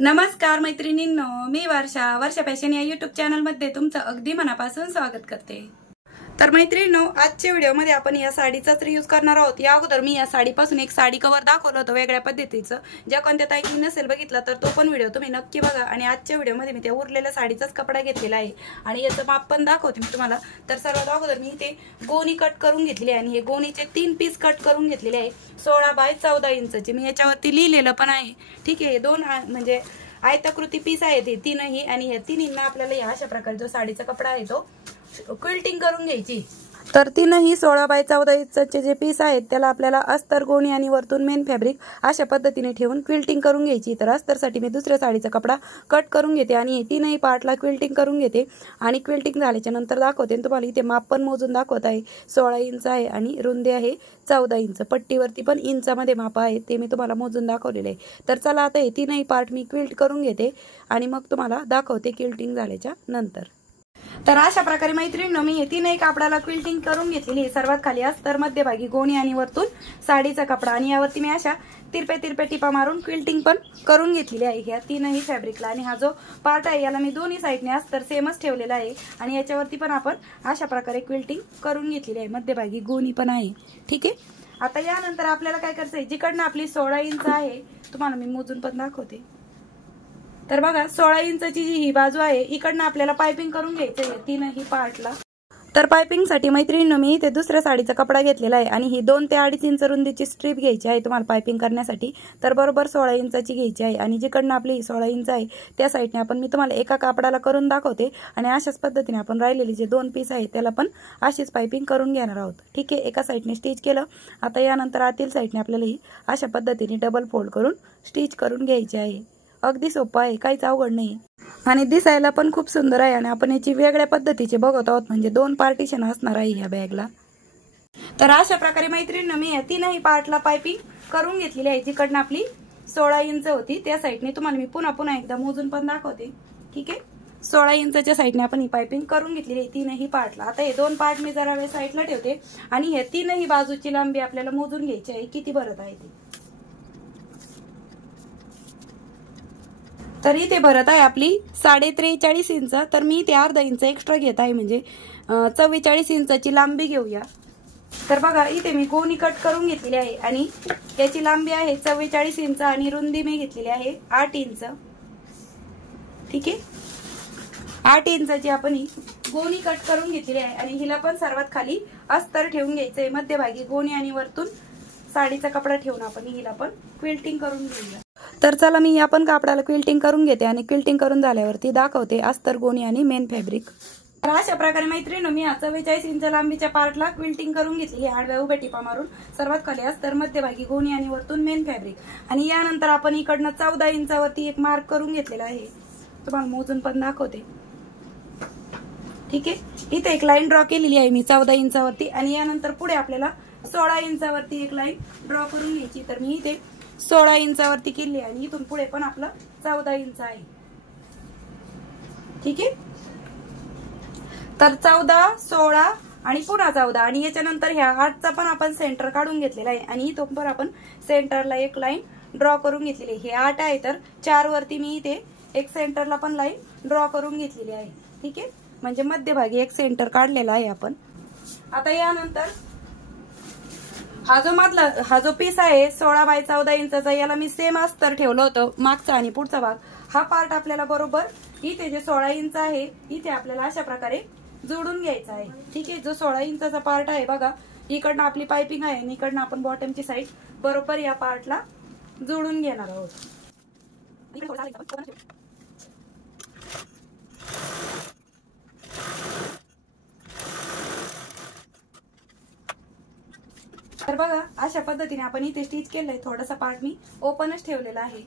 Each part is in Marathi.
नमस्कार मैत्रिणींनो, मी वर्षा फॅशन या युट्यूब चॅनलमध्ये तुमचं अगदी मनापासून स्वागत करते। तर मैत्रिणींनो, आजच्या व्हिडिओमध्ये आपण या साडीचाच रियूज करणार आहोत। या अगोदर मी या साडीपासून एक साडी कव्हर दाखवलं होतं वेगळ्या पद्धतीचं। ज्या कोणत्या ताईंनी नसेल बघितला तर तो पण व्हिडिओ तुम्ही नक्की बघा। आणि आजच्या व्हिडिओमध्ये मी त्या उरलेल्या साडीचाच कपडा घेतलेला आहे आणि याचं माप पण दाखवते मी तुम्हाला। तर सर्वात अगोदर मी ते गोणी कट करून घेतलेली आहे आणि हे गोणीचे 3 पीस कट करून घेतलेले आहे 16 बाय 14 इंचचे। मी याच्यावरती लिहिलेलं पण आहे, ठीक आहे। दोन म्हणजे आयताकृती पीस आहेत हे तीनही, आणि या तिन्हींना आपल्याला या अशा प्रकारे जो साडीचा कपडा आहे तो क्विल्टिंग करून घ्यायची। तर तीनही 16 बाय 14 इंचचे जे पीस आहेत त्याला आपल्याला अस्तर, गोणी आणि वरतून मेन फॅब्रिक अशा पद्धतीने ठेवून क्विल्टिंग करून घ्यायची। तर अस्तरसाठी मी दुसऱ्या साडीचा कपडा कट करून घेते आणि तीनही पार्टला क्विल्टिंग करून घेते आणि क्विल्टिंग झाल्याच्या नंतर दाखवते। तुम्हाला इथे माप पण मोजून दाखवत आहे। 16 इंच आहे आणि रुंदी आहे 14 इंच। पट्टीवरती पण इंचामध्ये माप आहे, ते मी तुम्हाला मोजून दाखवलेले आहे। तर चला आता हे तीनही पार्ट मी क्विल्ट करून घेते आणि मग तुम्हाला दाखवते क्विल्टिंग झाल्याच्या नंतर। तर अशा प्रकारे मैत्रिणींनो, मी हे तीनही कापडाला क्विल्टिंग करून घेतलेली आहे। सर्वात खाली अस्तर, मध्यभागी गोणी आणि वरतून साडीचा कपडा, आणि यावरती मी अशा तिरप्या टिपा मारून क्विल्टिंग पण करून घेतलेली आहे ह्या तीनही फॅब्रिकला। आणि हा जो पार्ट आहे याला मी दोन्ही साइडने अस्तर सेमच ठेवलेला आहे आणि याच्यावरती पण आपण अशा प्रकारे क्विल्टिंग करून घेतलेली आहे। मध्यभागी गोणी पण आहे, ठीक आहे। आता यानंतर आपल्याला काय करायचं आहे, जिकडनं आपली 16 इंच आहे तुम्हाला मी मोजून पण दाखवते। तर बघा 16 इंचची जी ही बाजू आहे इकडनं आपल्याला पाइपिंग करून घ्यायचं आहे तीनही पार्टला। तर पाइपिंग साठी मैत्रिणींनो, मी इथे दुसऱ्या साडीचा कपडा घेतलेला आहे आणि ही 2 ते 2.5 इंच रुंदीची स्ट्रीप घ्यायची आहे तुम्हाला पाइपिंग करण्यासाठी। तर बरोबर 16 इंचची घ्यायची आहे आणि जिकडनं आपली 16 इंच आहे त्या साइडने आपण मी तुम्हाला एका कापडाला करून दाखवते आणि अशाच पद्धतीने आपण राहिलेले जे 2 पीस आहेत त्याला पण अशीच पाइपिंग करून घेणार आहोत, ठीक आहे। एका साइडने स्टिच केलं। आता यानंतर आतील साइडने आपल्याला ही अशा पद्धतीने डबल फोल्ड करून स्टिच करून घ्यायची आहे। अगदी सोपं आहे, काहीच अवघड नाही आणि दिसायला पण खूप सुंदर आहे। आणि आपण याची वेगळ्या पद्धतीचे बघत आहोत, म्हणजे 2 पार्टिशन असणार आहे या बॅगला। तर अशा प्रकारे मैत्रिणींनो, मी या तीनही पार्टला पाइपिंग करून घेतलेली आहे। जिकडनं आपली 16 इंच होती त्या साइडने तुम्हाला मी पुन्हा एकदा मोजून पण दाखवते, ठीक आहे। 16 इंचच्या साइडने आपण ही पाइपिंग करून घेतलेली आहे तीनही पार्टला। आता हे 2 पार्ट मी जरा वेळ साइडला ठेवते आणि हे तीनही बाजूची लांबी आपल्याला मोजून घ्यायची आहे किती भरत आहे ती। तर इथे भरत आहे आपली 43.5 इंच। तर मी इथे अर्धा इंच एक्स्ट्रा घेत आहे, म्हणजे 44 इंचाची लांबी घेऊया। तर बघा इथे मी गोणी कट करून घेतलेली आहे आणि याची लांबी आहे 44 इंच आणि रुंदी मी घेतलेली आहे 8 इंच, ठीक आहे। 8 इंचाची आपण ही गोणी कट करून घेतलेली आहे आणि हिला पण सर्वात खाली अस्तर ठेवून घ्यायचंय, मध्यभागी गोणी आणि वरतून साडीचा कपडा ठेवून आपण हिला पण क्विल्टिंग करून घेऊया। तर चला मी या पण कापडाला क्विल्टिंग करून घेते आणि क्विल्टिंग करून झाल्यावरती दाखवते अस्तर, गोणी आणि मेन फॅब्रिक। तर अशा प्रकारे मैत्रिणींनो, मी 44 इंच लांबीच्या पार्टला क्विल्टिंग करून घेतली आडव्या उभ्या टिपा मारून। सर्वात खाली अस्तर, मध्यभागी गोणी आणि वरतून मेन फॅब्रिक। आणि यानंतर आपण इकडनं 14 इंचावरती एक मार्क करून घेतलेला आहे, तुम्हाला मोजून पण दाखवते, ठीक आहे। इथे एक लाईन ड्रॉ केलेली आहे मी 14 इंचावरती आणि यानंतर पुढे आपल्याला 16 इंचावरती एक लाईन ड्रॉ करून घ्यायची। तर मी इथे 16 इंचावरती केली आणि इथून पुढे पण आपलं 14 इंच आहे, ठीक आहे। तर 14, 16 आणि पुन्हा 14 आणि याच्यानंतर ह्या 8चा पण आपण सेंटर काढून घेतलेला आहे आणि इथून पण आपण सेंटरला एक लाईन ड्रॉ करून घेतलेली आहे। हे 8 आहे तर 4 वरती मी इथे एक सेंटरला पण लाईन ड्रॉ करून घेतलेली आहे, ठीक आहे। म्हणजे मध्यभागी एक सेंटर काढलेला आहे आपण। आता यानंतर हा जो पीस आहे 16 बाय 14 इंचाचा, याला मी सेम अस्तर ठेवलं होतं मागचा आणि पुढचा भाग। हा पार्ट आपल्याला बरोबर इथे जे 16 इंच आहे इथे आपल्याला अशा प्रकारे जोडून घ्यायचा आहे, ठीक आहे। जो 16 इंचाचा पार्ट आहे बघा, इकडनं आपली पाइपिंग आहे आणि इकडनं आपण बॉटमची साइड बरोबर या पार्टला जोडून घेणार आहोत। तर बघा अशा पद्धतीने आपण इथे स्टिच केलंय। थोडासा पार्ट मी ओपनच ठेवलेला आहे,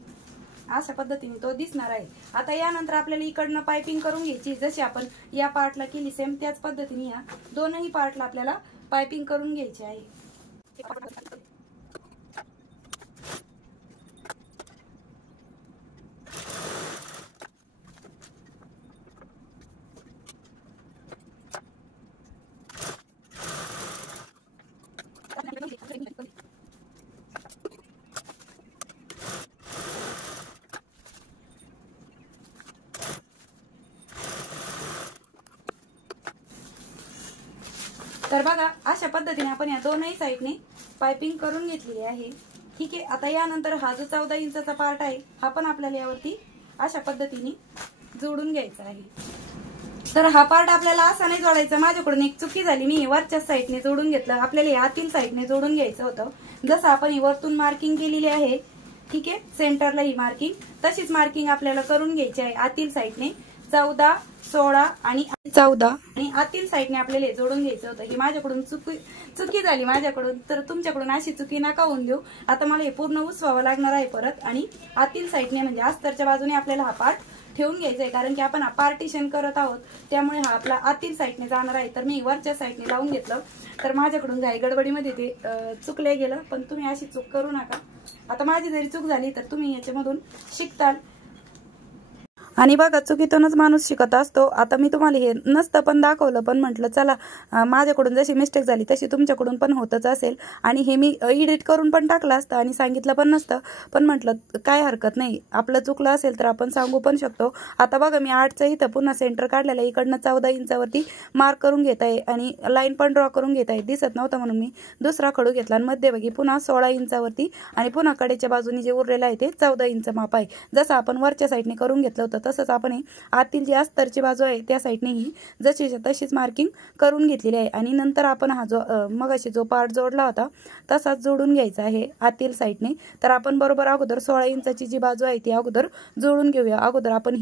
अशा पद्धतीने तो दिसणार आहे। आता यानंतर आपल्याला इकडनं पाइपिंग करून घ्यायची, जशी आपण या पार्टला केली सेम त्याच पद्धतीने या दोनही पार्टला आपल्याला पाइपिंग करून घ्यायची आहे। तर बघा अशा पद्धतीने आपण या दोनही साईडने पाइपिंग करून घेतलेली आहे। ठीक आहे, आता यानंतर हा जो 14 इंचाचा पार्ट आहे हा पण आपल्याला यावरती अशा पद्धतीने जोडून घ्यायचा आहे। तर हा पार्ट आपल्याला असा नाही जोडायचा, माझ्याकडून एक चुकी झाली, मी वरच्या साईडने जोडून घेतलं, आपल्याला आतील साईडने जोडून घ्यायचं होतं। जसं आपण वरतून मार्किंग केलेली आहे, ठीक आहे, सेंटरला ही मार्किंग तशीच मार्किंग आपल्याला करून घ्यायची आहे आतील साईडने 14, 16 आणि 14 आणि आतील साईडने आपल्याला जोडून घ्यायचं होतं। ही माझ्याकडून चुकी झाली माझ्याकडून, तर तुमच्याकडून अशी चुकी नका होऊन देऊ। आता मला हे पूर्ण उसवावं लागणार आहे परत आणि आतील साईडने म्हणजे अस्तरच्या बाजूने आपल्याला हा पार्ट ठेवून घ्यायचा आहे, कारण की आपण हा पार्टिशन करत आहोत, त्यामुळे हा आपला आतील साईडने जाणार आहे। तर मी वरच्या साईडने लावून घेतलं, तर माझ्याकडून घाई गडबडीमध्ये ते चुकले गेलं, पण तुम्ही अशी चूक करू नका। आता माझी जरी चूक झाली तर तुम्ही याच्यामधून शिकताल आणि बघा चुकीतूनच माणूस शिकत असतो। आता मी तुम्हाला हे नसतं पण दाखवलं, पण म्हटलं चला माझ्याकडून जशी मिस्टेक झाली तशी तुमच्याकडून पण होतच असेल आणि हे मी एडिट करून पण टाकलं असतं आणि सांगितलं पण नसतं, पण म्हटलं काय हरकत नाही, आपलं चुकलं असेल तर आपण सांगू पण शकतो। आता बघा मी 8चं इथं पुन्हा सेंटर काढलेलं, इकडनं 14 इंचावरती मार्क करून घेत आहे आणि लाईन पण ड्रॉ करून घेत आहे, दिसत नव्हतं म्हणून मी दुसरा खडू घेतला आणि मध्यभागी पुन्हा 16 इंचावरती आणि पुन्हा कडेच्या बाजूने जे उरलेलं आहे ते 14 इंच माप आहे। जसं आपण वरच्या साईडने करून घेतलं होतं तसंच आपण आतील जी अस्तरची बाजू आहे त्या साईडने ही जशीच्या तशीच मार्किंग करून घेतलेली आहे आणि नंतर आपण हा जो मगाशी जो पार्ट जोडला होता तसाच जोडून घ्यायचा आहे आतील साईडने। तर आपण बरोबर अगोदर 16 इंचाची जी बाजू आहे ती अगोदर जोडून घेऊया। अगोदर आपण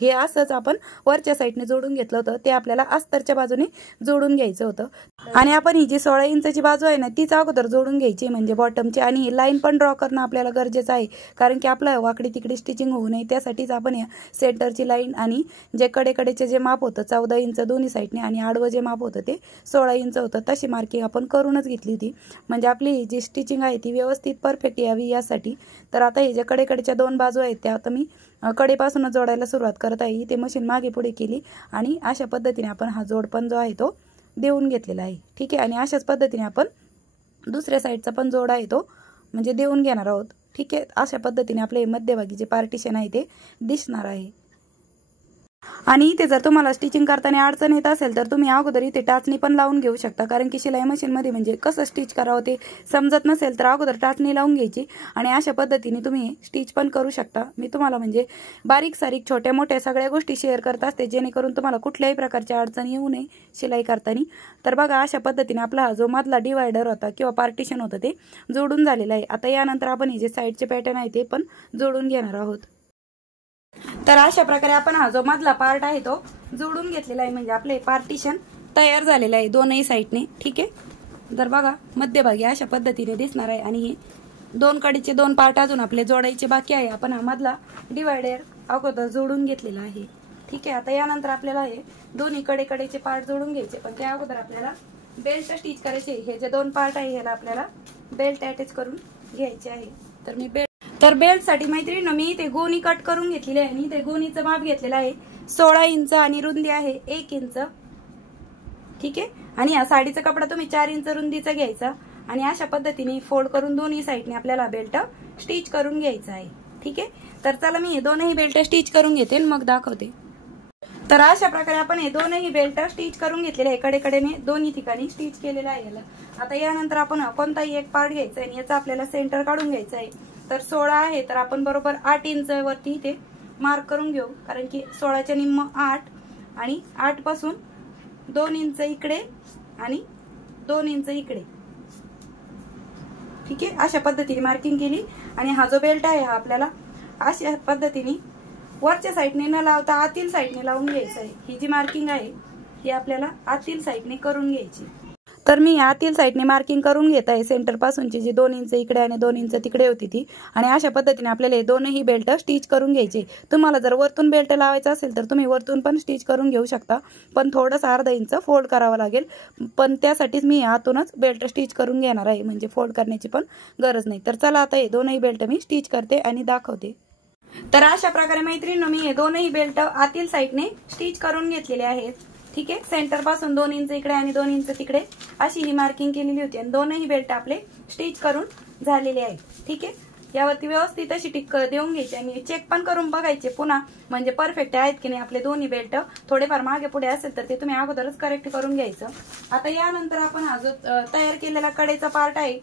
हे असंच आपण वरच्या साईडने जोडून घेतलं होतं, ते आपल्याला अस्तरच्या बाजूने जोडून घ्यायचं होतं आणि आपण ही जी 16 इंचाची बाजू आहे ना तीच अगोदर जोडून घ्यायची म्हणजे बॉटमची, आणि लाईन पण ड्रॉ करणं आपल्याला गरजेचं आहे, कारण की आपलं वाकडी तिकडी स्टिचिंग होऊ नये त्यासाठीच आपण या सेंटरची लाईन आणि जे कडेचे जे माप होतं 14 इंच दोन्ही साईडने आणि आडवं जे माप होतं ते 16 इंच होतं, तशी मार्किंग आपण करूनच घेतली होती, म्हणजे आपली जी स्टिचिंग आहे ती व्यवस्थित परफेक्ट यावी यासाठी। तर आता हे जे कडेच्या दोन बाजू आहेत त्या आता मी कडेपासूनच जोडायला सुरुवात करत आहे। इथे मशीन मागे पुढे केली आणि अशा पद्धतीने आपण हा जोड पण जो आहे तो देऊन घेतलेला आहे। ठीक आहे, आणि अशाच पद्धतीने आपण दुसऱ्या साईडचा पण जोड आहे तो म्हणजे देऊन घेणार आहोत। ठीक आहे, अशा पद्धतीने आपले मध्यभागी जे पार्टिशन आहे ते दिसणार आहे। आणि इथे जर तुम्हाला स्टिचिंग करताना अडचण येत असेल तर तुम्ही अगोदर इथे टाचणी पण लावून घेऊ शकता, कारण की शिलाई मशीनमध्ये म्हणजे कसं स्टिच करावं ते समजत नसेल तर अगोदर टाचणी लावून घ्यायची आणि अशा पद्धतीने तुम्ही स्टिच पण करू शकता। मी तुम्हाला म्हणजे बारीक सारीक छोट्या मोठ्या सगळ्या गोष्टी शेअर करत असते जेणेकरून तुम्हाला कुठल्याही प्रकारची अडचण येऊ नये शिलाई करताना। तर बघा अशा पद्धतीने आपला हा जो मधला डिवायडर होता किंवा पार्टिशन होतं ते जोडून झालेलं आहे। आता यानंतर आपण हे जे साईडचे पॅटर्न आहे ते पण जोडून घेणार आहोत। तर अशा प्रकारे आपण हा जो मधला पार्ट आहे तो जोडून घेतलेला आहे, म्हणजे आपले पार्टिशन तयार झालेलं आहे दोनही साईडने। ठीक आहे, तर बघा मध्यभागी अशा पद्धतीने दिसणार आहे आणि हे दोन कडेचे दोन पार्ट अजून आपले जोडायचे बाकी आहे। आपण हा मधला डिवायडर अगोदर जोडून घेतलेला आहे। ठीक आहे, आता यानंतर आपल्याला हे दोन्ही कडेचे पार्ट जोडून घ्यायचे, पण त्या अगोदर आपल्याला बेल्ट स्टिच करायचे। हे जे दोन पार्ट आहे ह्याला आपल्याला बेल्ट अटॅच करून घ्यायचे आहे। तर बेल्ट साठी मैत्रिणी मी ते गोणी कट करून घेतलेली आहे आणि ते गोणीचं माप घेतलेलं आहे 16 इंच आणि रुंदी आहे 1 इंच। ठीक आहे, आणि या साडीचा कपडा तुम्ही 4 इंच रुंदीचा घ्यायचा आणि अशा पद्धतीने फोल्ड करून दोन्ही साईडने आपल्याला बेल्ट स्टिच करून घ्यायचा आहे। ठीक आहे, तर चला मी हे दोनही बेल्ट स्टिच करून घेते आणि मग दाखवते। तर अशा प्रकारे आपण हे दोनही बेल्ट स्टिच करून घेतलेले आहे, कडेने दोन्ही ठिकाणी स्टिच केलेलं आहे याला। आता यानंतर आपण कोणताही एक पार्ट घ्यायचा आहे आणि याचा आपल्याला सेंटर काढून घ्यायचा आहे। तर 16 आहे तर आपण बरोबर 8 इंच वरती इथे मार्क करून घेऊ, कारण की 16च्या निम्म 8 आणि 8 पासून 2 इंच इकडे आणि 2 इंच इकडे। ठीक आहे, अशा पद्धतीने मार्किंग केली आणि हा जो बेल्ट आहे हा आपल्याला अशा पद्धतीने वरच्या साईडने न लावता आतील साईडने लावून घ्यायचं आहे। ही जी मार्किंग आहे ही आपल्याला आतील साईडने करून घ्यायची। तर मी आतील साईडने मार्किंग करून घेत आहे सेंटर पासूनची जी 2 इंच इकडे आणि 2 इंच तिकडे होती ती, आणि अशा पद्धतीने आपल्याला हे दोनही बेल्ट स्टिच करून घ्यायचे। तुम्हाला जर वरतून बेल्ट लावायचा असेल तर तुम्ही वरतून पण स्टिच करून घेऊ शकता, पण थोडंसं अर्धा इंच फोल्ड करावं लागेल, पण त्यासाठीच मी आतूनच बेल्ट स्टिच करून घेणार आहे, म्हणजे फोल्ड करण्याची पण गरज नाही। तर चला आता हे दोनही बेल्ट मी स्टिच करते आणि दाखवते। तर अशा प्रकारे मैत्रिणींनो मी हे दोनही बेल्ट आतील साईडने स्टिच करून घेतलेले आहेत। ठीक आहे, सेंटर पासून 2 इंच इकडे आणि 2 इंच तिकडे अशी ही मार्किंग केलेली होती आणि दोनही बेल्ट आपले स्टिच करून झालेले आहेत। ठीक आहे, यावरती व्यवस्थित अशी टिक देऊन घ्यायची आणि चेक पण करून बघायचे पुन्हा, म्हणजे परफेक्ट आहेत की नाही आपले दोन्ही बेल्ट. थोडेफार मागे पुढे असेल तर ते तुम्ही अगोदरच करेक्ट करून घ्यायचं. आता यानंतर आपण हा जो तयार केलेला कडेचा पार्ट आहे,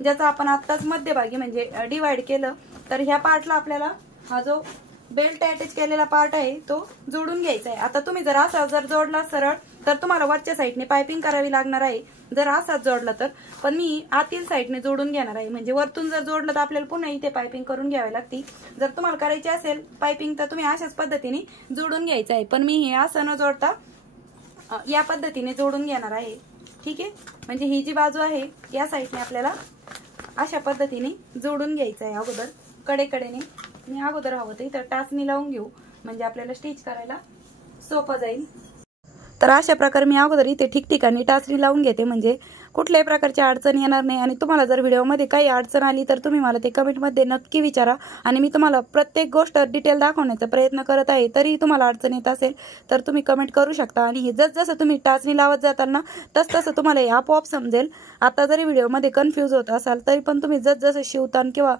ज्याचा आपण आत्ताच मध्यभागी म्हणजे डिवाइड केलं, तर ह्या पार्टला आपल्याला हा जो बेल्ट अटॅच केलेला पार्ट आहे तो जोडून घ्यायचा आहे. आता तुम्ही जर असा जर जोडला सरळ तर तुम्हाला वरच्या साईडने पायपिंग करावी लागणार आहे, जर असाच जोडला तर. पण मी आतील साईडने जोडून घेणार आहे, म्हणजे वरतून जर जोडलं तर आपल्याला पुन्हा इथे पायपिंग करून घ्यावी लागते. जर तुम्हाला करायची असेल पायपिंग तर तुम्ही अशाच पद्धतीने जोडून घ्यायचं आहे. पण मी हे असं न जोडता या पद्धतीने जोडून घेणार आहे. ठीक आहे, म्हणजे ही जी बाजू आहे या साईडने आपल्याला अशा पद्धतीने जोडून घ्यायचं आहे अगोदर कडेकडेने. मी अगोदर हवं तर टाचणी लावून घेऊ, म्हणजे आपल्याला स्टिच करायला सोपं जाईल. तर अशा प्रकारे मी अगोदर इथे ठिकठिकाणी टाचणी लावून घेते, म्हणजे कुठल्याही प्रकारची अडचण येणार नाही. आणि तुम्हाला जर व्हिडिओमध्ये काही अडचण आली तर तुम्ही मला ते कमेंटमध्ये नक्की विचारा, आणि मी तुम्हाला प्रत्येक गोष्ट डिटेल दाखवण्याचा प्रयत्न करत आहे. तरी तुम्हाला अडचण येत असेल तर तुम्ही कमेंट करू शकता. आणि जसं तुम्ही टाचणी लावत जाताल ना तसं तुम्हाला हे आपोआप समजेल. आता जरी व्हिडिओमध्ये कन्फ्यूज होत असाल तरी पण तुम्ही जसं शिवतान किंवा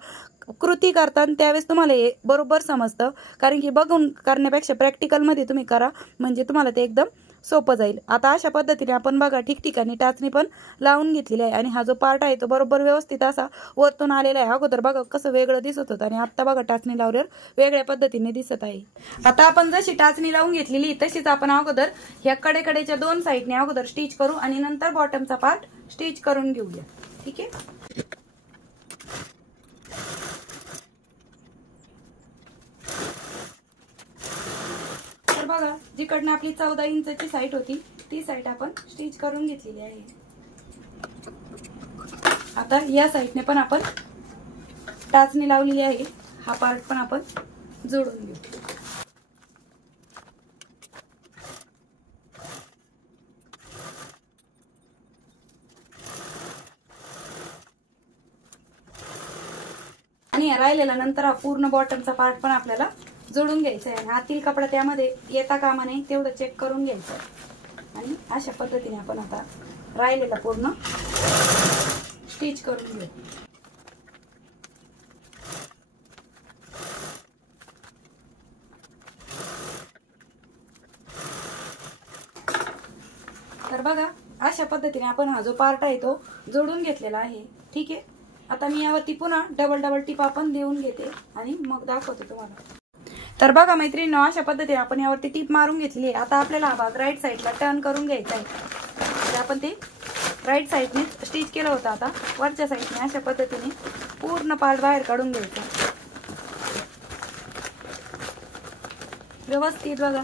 कृती करताना त्यावेळेस तुम्हाला हे बरोबर समजतं. कारण की बघून करण्यापेक्षा प्रॅक्टिकलमध्ये तुम्ही करा, म्हणजे तुम्हाला ते एकदम सोपं जाईल. आता अशा पद्धतीने आपण बघा ठिकठिकाणी टाचणी पण लावून घेतलेली आहे. आणि हा जो पार्ट आहे तो बरोबर व्यवस्थित असा वरतून आलेला आहे. अगोदर बघा कसं वेगळं दिसत होतं आणि आता बघा टाचणी लावल्यावर वेगळ्या पद्धतीने दिसत आहे. आता आपण जशी टाचणी लावून घेतलेली तशीच आपण अगोदर ह्या कडेकडेच्या दोन साईडने अगोदर स्टिच करू आणि नंतर बॉटमचा पार्ट स्टिच करून घेऊया. ठीक आहे. बघा जिकडनं आपली 14 इंचची साईड होती ती साईड आपण स्टिच करून घेतलेली आहे. आता या साईडने पण आपण टाचणी लावलेली आहे. हा पार्ट पण आपण जोडून घेऊ. आणि राहिलेला नंतर हा पूर्ण बॉटमचा पार्ट पण आपल्याला जोडून घ्यायचं आहे. आणि आतील कपडा त्यामध्ये येता कामा नये तेवढं चेक करून घ्यायचं. आणि अशा पद्धतीने आपण आता राहिलेला पूर्ण स्टिच करून घेऊ. तर बघा अशा पद्धतीने आपण हा जो पार्ट आहे तो जोडून घेतलेला आहे. ठीक आहे. आता मी यावरती पुन्हा डबल टिपा पण देऊन घेते आणि मग दाखवते तुम्हाला. तर बघा मैत्रिणींनो अशा पद्धतीने आपण यावरती टीप मारून घेतली आहे. आता आपल्याला हा भाग राईट साईडला टर्न करून घ्यायचा आहे. आपण ते राईट साईडने स्टिच केलं होतं. आता वरच्या साईडने अशा पद्धतीने पूर्ण पार्ट बाहेर काढून घ्यायचा व्यवस्थित. बघा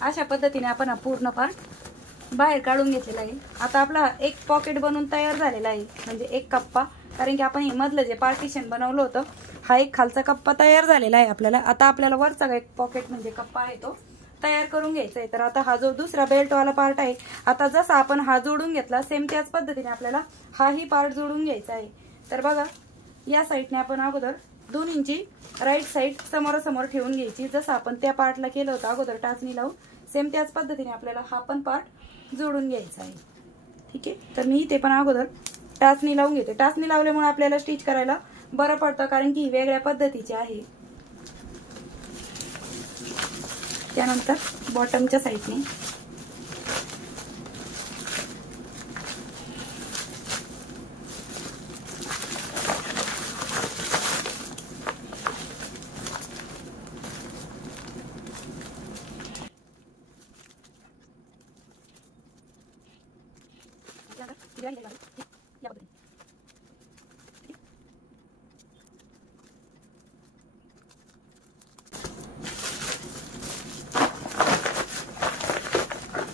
अशा पद्धतीने आपण हा पूर्ण पार्ट बाहेर काढून घेतलेला आहे. आता आपला एक पॉकेट बनवून तयार झालेला आहे, म्हणजे एक कप्पा. कारण की आपण हे मधलं जे पार्टिशन बनवलं होतं हा एक खालचा कप्पा तयार झालेला आहे आपल्याला. आता आपल्याला वरचा एक पॉकेट म्हणजे कप्पा आहे तो तयार करून घ्यायचा आहे. तर आता हा जो दुसरा बेल्टवाला पार्ट आहे, आता जसा आपण हा जोडून घेतला सेम त्याच पद्धतीने आपल्याला हाही पार्ट जोडून घ्यायचा आहे. तर बघा या साईडने आपण अगोदर दोन्हींची राईट साईड समोरासमोर ठेवून घ्यायची. जसं आपण त्या पार्टला केलं होतं अगोदर टाचणी लावून सेम त्याच पद्धतीने आपल्याला हा पण पार्ट जोडून घ्यायचा आहे. ठीक आहे. तर मी ते पण अगोदर टाचणी लावून घेते. टाचणी लावल्यामुळे आपल्याला स्टिच करायला बरं पडतं, कारण की वेगळ्या पद्धतीची आहे. त्यानंतर बॉटमच्या साईडने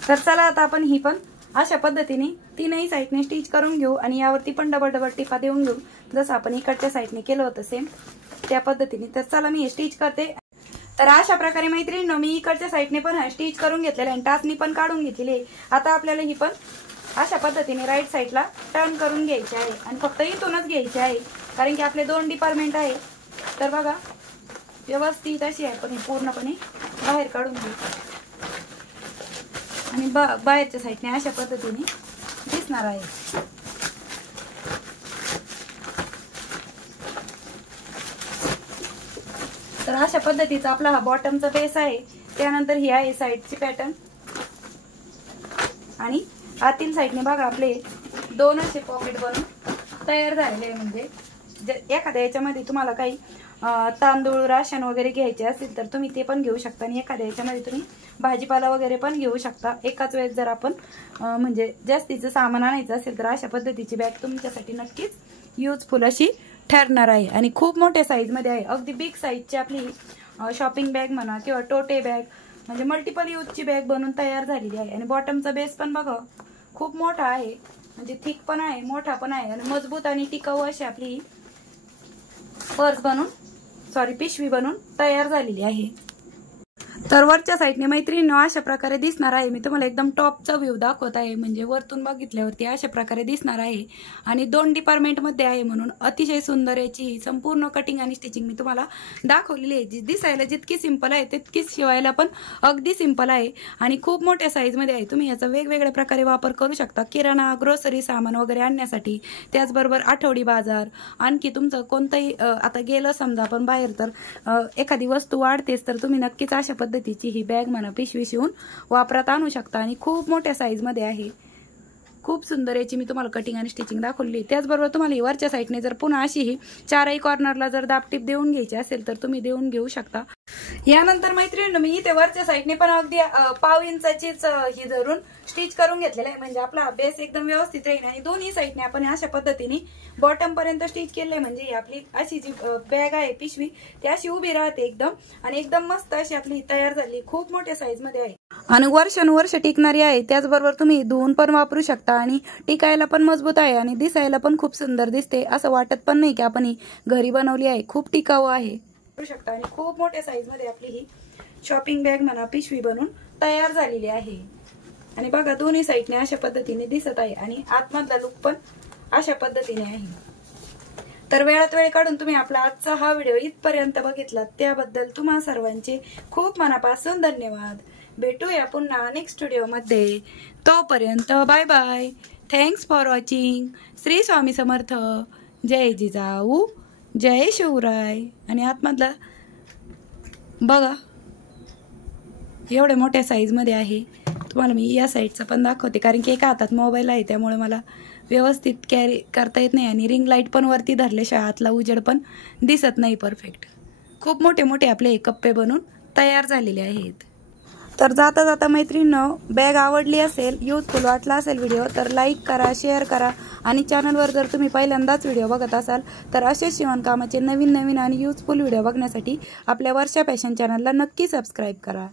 तर चला आता आपण ही पण अशा पद्धतीने तीनही साईडने स्टिच करून घेऊ आणि यावरती पण डबल टिपा देऊन घेऊ, जसं आपण इकडच्या साईडने केलं होतं सेम त्या पद्धतीने. तर चला मी हे स्टिच करते. तर अशा प्रकारे मैत्रिणींनो मी इकडच्या साईडने पण स्टिच करून घेतलेलं आहे, टाचणी पण काढून घेतलेली आहे. आता आपल्याला ही पण अशा पद्धतीने राईट साईडला टर्न करून घ्यायची आहे आणि फक्त इथूनच घ्यायची आहे, कारण की आपले दोन डिपार्टमेंट आहे. तर बघा व्यवस्थित अशी आहे, पण पूर्णपणे बाहेर काढून घ्यायची आणि बाहेरच्या साईडने अशा पद्धतीने दिसणार आहे. अशा पद्धतीचा आपला हा बॉटमचा बेस आहे। त्यानंतर ही आहे साईडची पॅटर्न आणि आतील साईडने बघा आपले 2 असे पॉकेट बनून तयार झालेले आहे। म्हणजे एखाद्या याच्यामध्ये तुम्हाला काही तांदूळ राशन वगैरे घ्यायचे असेल तर तुम्ही ते पण घेऊ शकता आणि एखाद्या याच्यामध्ये तुम्ही भाजीपाला वगैरे पण घेऊ शकता। एकाच वेळेस जर आपण म्हणजे जास्तीचं सामान आणायचं असेल तर अशा पद्धतीची बॅग तुमच्यासाठी नक्कीच युजफुल अशी ठरणार आहे आणि खूप मोठ्या साईजमध्ये आहे। अगदी बिग साईजची आपली शॉपिंग बॅग म्हणा किंवा टोटे बॅग म्हणजे मल्टिपल यूजची बॅग बनून तयार झालेली आहे। आणि बॉटमचा बेस पण बघा खूप मोठा आहे, म्हणजे थिक पण आहे, मोठा पण आहे आणि मजबूत आणि टिकाऊ अशी आपली पर्स बनून पिशवी बनून तयार झालेली आहे। तर वरच्या साईडने मैत्रिणींनो अशा प्रकारे दिसणार आहे। मी तुम्हाला एकदम टॉपचा व्ह्यू दाखवत आहे, म्हणजे वरतून बघितल्यावरती अशा प्रकारे दिसणार आहे आणि 2 डिपार्टमेंटमध्ये आहे म्हणून अतिशय सुंदर याची संपूर्ण कटिंग आणि स्टिचिंग मी तुम्हाला दाखवलेली आहे। जी दिसायला जितकी सिंपल आहे तितकीच शिवायला पण अगदी सिंपल आहे आणि खूप मोठ्या साईजमध्ये आहे। तुम्ही याचा वेगवेगळ्या प्रकारे वापर करू शकता, किराणा ग्रोसरी सामान वगैरे आणण्यासाठी, त्याचबरोबर आठवडी बाजार, आणखी तुमचं कोणतंही आता गेलं समजा आपण बाहेर तर एखादी वस्तू वाढतेच तर तुम्ही नक्कीच अशा पद्धतीची ही बॅग म्हणा पिशवी शिवून वापरात आणू शकता आणि खूप मोठ्या साईज मध्ये आहे। खूप सुंदर याची मी तुम्हाला कटिंग आणि स्टिचिंग दाखवली। त्याचबरोबर तुम्हाला वरच्या साईडने जर पुन्हा अशी ही चारही कॉर्नरला जर दाबटीप देऊन घ्यायची असेल तर तुम्ही देऊन घेऊ शकता। यानंतर मैत्रिणींनो मी इथे वरच्या साईडने पण अगदी पाव इंचाचीच ही धरून स्टिच करून घेतलेला आहे, म्हणजे आपला बेस एकदम व्यवस्थित राहील आणि दोन्ही साईडने आपण अशा पद्धतीने बॉटम पर्यंत स्टिच केले म्हणजे ही आपली अशी जी बॅग आहे पिशवी ती अशी उभी राहते एकदम आणि एकदम मस्त अशी आपली तयार झाली। खूप मोठ्या साईज मध्ये आहे आणि वर्षानुवर्ष टिकणारी आहे। त्याचबरोबर तुम्ही धुवून पण वापरू शकता आणि टिकायला पण मजबूत आहे आणि दिसायला पण खूप सुंदर दिसते, असं वाटत पण नाही की आपण ही घरी बनवली आहे। खूप टिकाऊ आहे शकता आणि खूप मोठ्या साईज मध्ये आपली ही शॉपिंग बॅग म्हणा पिशवी बनून तयार झालेली आहे। आणि बघा दोन्ही साईडने अशा पद्धतीने दिसत आहे आणि आतमधला लुक पण अशा पद्धतीने आहे। तर वेळात वेळ काढून तुम्ही आपला आजचा हा व्हिडिओ इथपर्यंत बघितला त्याबद्दल तुम्हा सर्वांचे खूप मनापासून धन्यवाद। भेटूया पुन्हा नेक्स्ट व्हिडिओ मध्ये, तोपर्यंत bye bye. Thanks for watching. Shri Swami Samarth. जय जिजाऊ, जय शिवराय। आणि आतमधला बघा एवढ्या मोठ्या साईज मध्ये आहे। तुम्हाला मी या साईडचं पण दाखवते कारण की एका हातात मोबाईल आहे त्यामुळे मला व्यवस्थित कॅरी करता येत नाही आणि रिंग लाईट पण वरती धरल्याशिवाय आतला उजेड पण दिसत नाही परफेक्ट। खूप मोठे मोठे आपले कप्पे बनून तयार झालेले आहेत। तर जाता जाता मैत्रिणींनो बॅग आवडली असेल, युजफुल वाटला असेल व्हिडिओ तर लाईक करा, शेअर करा आणि चॅनलवर जर तुम्ही पहिल्यांदाच व्हिडिओ बघत असाल तर असेच शिवणकामाचे नवीन नवीन आणि युजफुल व्हिडिओ बघण्यासाठी आपल्या वर्षा फॅशन चॅनलला नक्की सबस्क्राईब करा।